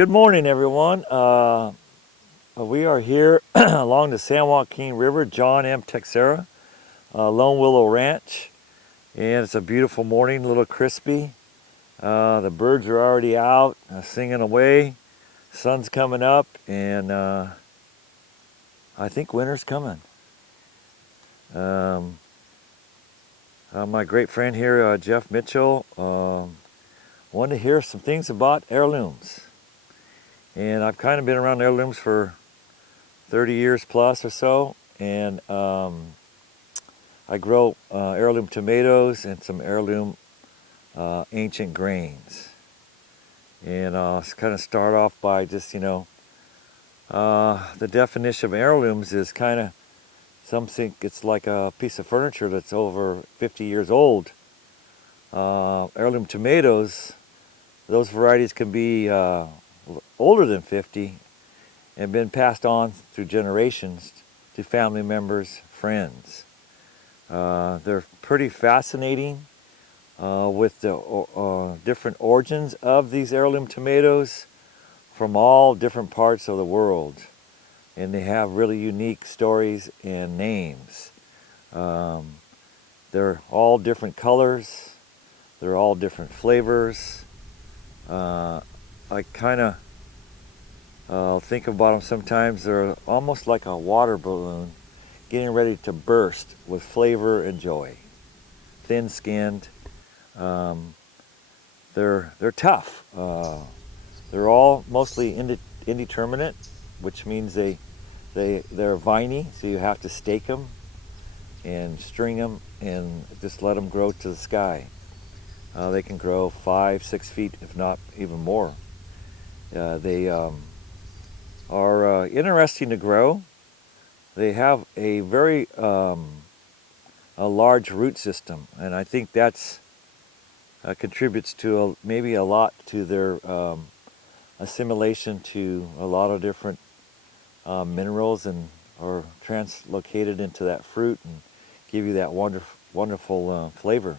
Good morning, everyone. We are here along the San Joaquin River, John M. Teixeira, Lone Willow Ranch, and it's a beautiful morning, a little crispy. The birds are already out singing away. Sun's coming up, and I think winter's coming. My great friend here, Jeff Mitchell, wanted to hear some things about heirlooms. And I've kind of been around heirlooms for 30 years plus or so, and I grow heirloom tomatoes and some heirloom ancient grains. And I'll kind of start off by just, the definition of heirlooms is kind of, some think it's like a piece of furniture that's over 50 years old. Heirloom tomatoes, those varieties can be older than 50 and been passed on through generations to family members, friends. They're pretty fascinating with the different origins of these heirloom tomatoes from all different parts of the world. And they have really unique stories and names. They're all different colors. They're all different flavors. I kind of think about them sometimes. They're almost like a water balloon getting ready to burst with flavor and joy. Thin-skinned. They're tough. They're all mostly indeterminate, which means they're viney, so you have to stake them and string them and just let them grow to the sky. They can grow 5-6 feet, if not even more. They are interesting to grow. They have a very a large root system, and I think that's contributes to maybe a lot to their assimilation to a lot of different minerals and are translocated into that fruit and give you that wonderful flavor.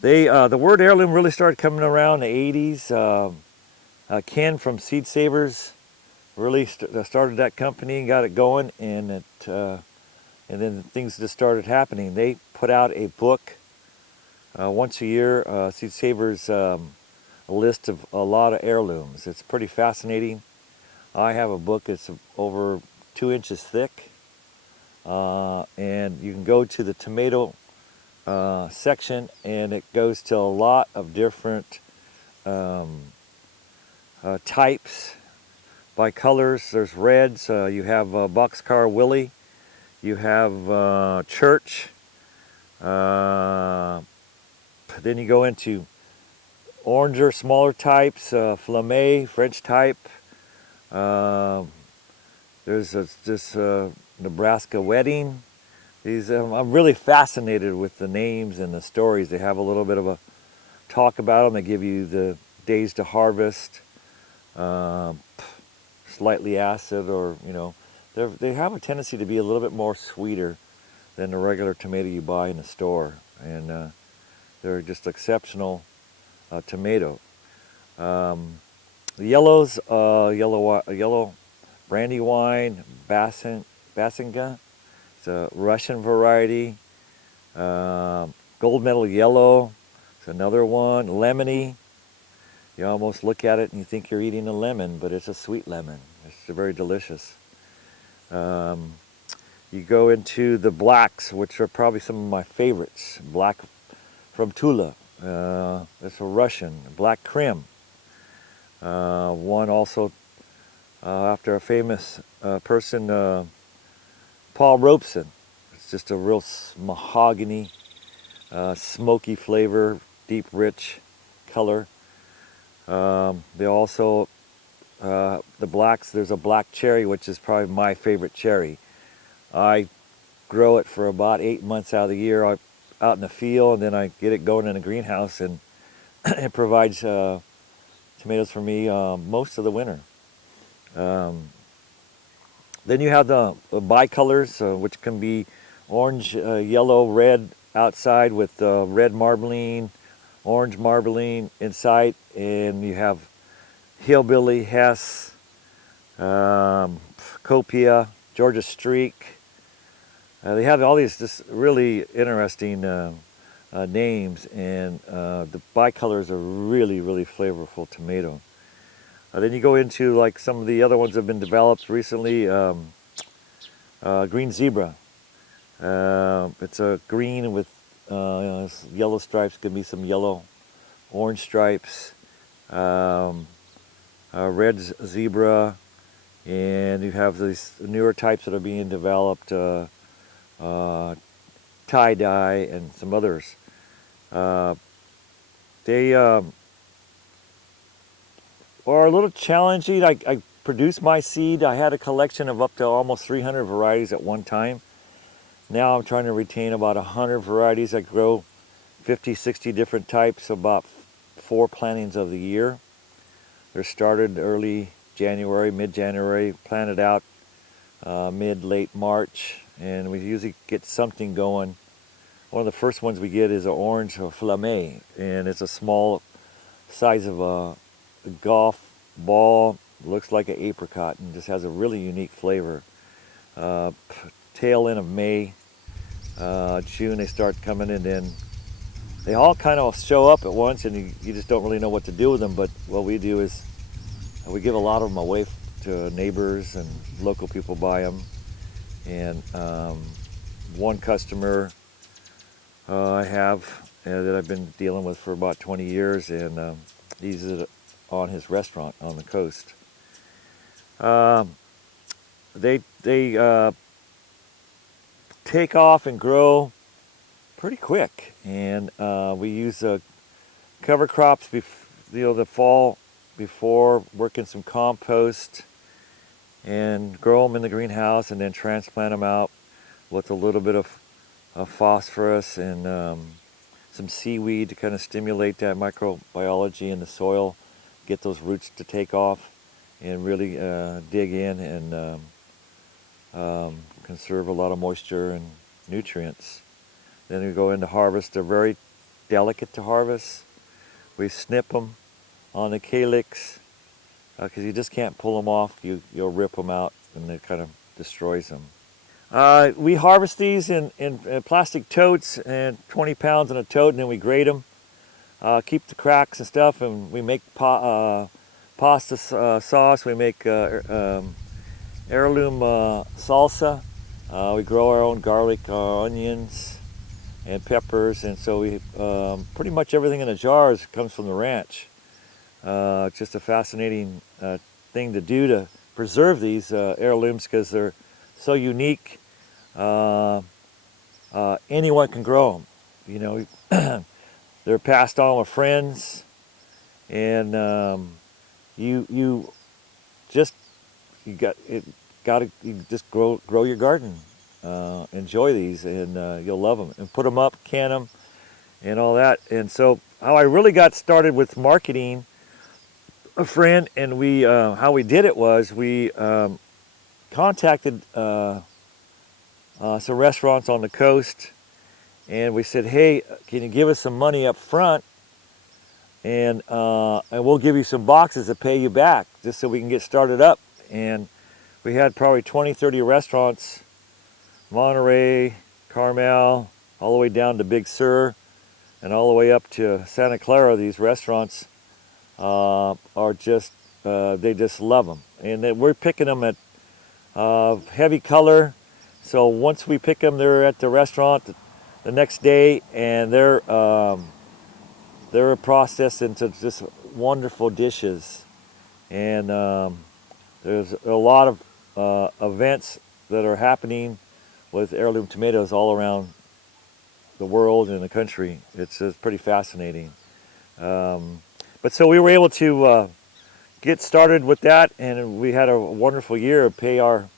The word heirloom really started coming around in the 80s. Ken from Seed Savers really started that company and got it going, and then things just started happening. They put out a book once a year, Seed Savers, a list of a lot of heirlooms. It's pretty fascinating. I have a book that's over 2 inches thick, and you can go to the tomato section, and it goes to a lot of different types by colors. There's reds. You have Boxcar Willie. You have Church. Then you go into oranger, smaller types, Flamme, French type. There's this Nebraska Wedding. These I'm really fascinated with the names and the stories. They have a little bit of a talk about them. They give you the days to harvest, slightly acid, or they have a tendency to be a little bit more sweeter than the regular tomato you buy in the store, and they're just exceptional tomato. The yellows, yellow Brandywine, Basinga. It's a Russian variety. Gold medal yellow. It's another one. Lemony. You almost look at it and you think you're eating a lemon, but it's a sweet lemon. It's very delicious. You go into the blacks, which are probably some of my favorites. Black from Tula. It's a Russian. Black Krim. One also after a famous person, Paul Robeson. It's just a real mahogany, smoky flavor, deep, rich color. They also, the blacks, there's a black cherry, which is probably my favorite cherry. I grow it for about 8 months out of the year out in the field, and then I get it going in a greenhouse, and it provides tomatoes for me most of the winter. Then you have the bicolors, which can be orange, yellow, red outside with red marbling, orange marbling in sight, and you have Hillbilly, Hess, Copia, Georgia Streak. They have all these just really interesting names, and the bicolors are really, really flavorful tomato. Then you go into like some of the other ones that have been developed recently. Green Zebra. It's a green with yellow stripes. Could be some yellow, orange stripes. Red Zebra, and you have these newer types that are being developed. Tie-dye and some others. They are a little challenging. I produced my seed. I had a collection of up to almost 300 varieties at one time. Now I'm trying to retain about 100 varieties. I grow 50, 60 different types, about 4 plantings of the year. They're started early January, mid-January, planted out mid-late March, and we usually get something going. One of the first ones we get is an orange flamme, and it's a small size of a golf ball. Looks like an apricot and just has a really unique flavor. Tail end of May, June they start coming, and then they all kind of show up at once, and you just don't really know what to do with them. But what we do is we give a lot of them away to neighbors, and local people buy them. And one customer I have that I've been dealing with for about 20 years, and he's on his restaurant on the coast. They take off and grow pretty quick, and we use cover crops the fall before, working some compost and grow them in the greenhouse, and then transplant them out with a little bit of phosphorus and some seaweed to kind of stimulate that microbiology in the soil, get those roots to take off and really dig in and conserve a lot of moisture and nutrients. Then we go into harvest. They're very delicate to harvest. We snip them on the calyx because you just can't pull them off. You'll rip them out, and it kind of destroys them. We harvest these in plastic totes, and 20 pounds in a tote, and then we grade them, keep the cracks and stuff, and we make pasta sauce. We make heirloom salsa. We grow our own garlic, onions, and peppers, and so we pretty much everything in the jars comes from the ranch. It's just a fascinating thing to do to preserve these heirlooms because they're so unique. Anyone can grow them. You know, they're passed on with friends, and you just grow your garden. Enjoy these, and you'll love them. And put them up, can them, and all that. And so, how I really got started with marketing, a friend, and how we did it was we contacted some restaurants on the coast, and we said, "Hey, can you give us some money up front, and we'll give you some boxes to pay you back, just so we can get started up." And we had probably 20, 30 restaurants, Monterey, Carmel, all the way down to Big Sur, and all the way up to Santa Clara. These restaurants are just, they just love them. And we're picking them at heavy color. So once we pick them, they're at the restaurant the next day, and they're processed into just wonderful dishes. And there's a lot of events that are happening with heirloom tomatoes all around the world and the country. It's pretty fascinating. But so we were able to get started with that, and we had a wonderful year. Pay our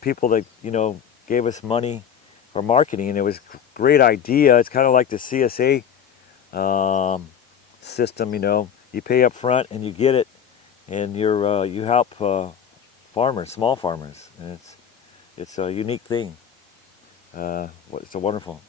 people that gave us money for marketing, and it was a great idea. It's kind of like the CSA system. You pay up front and you get it, and you help farmers, small farmers, and it's a unique thing. It's a wonderful.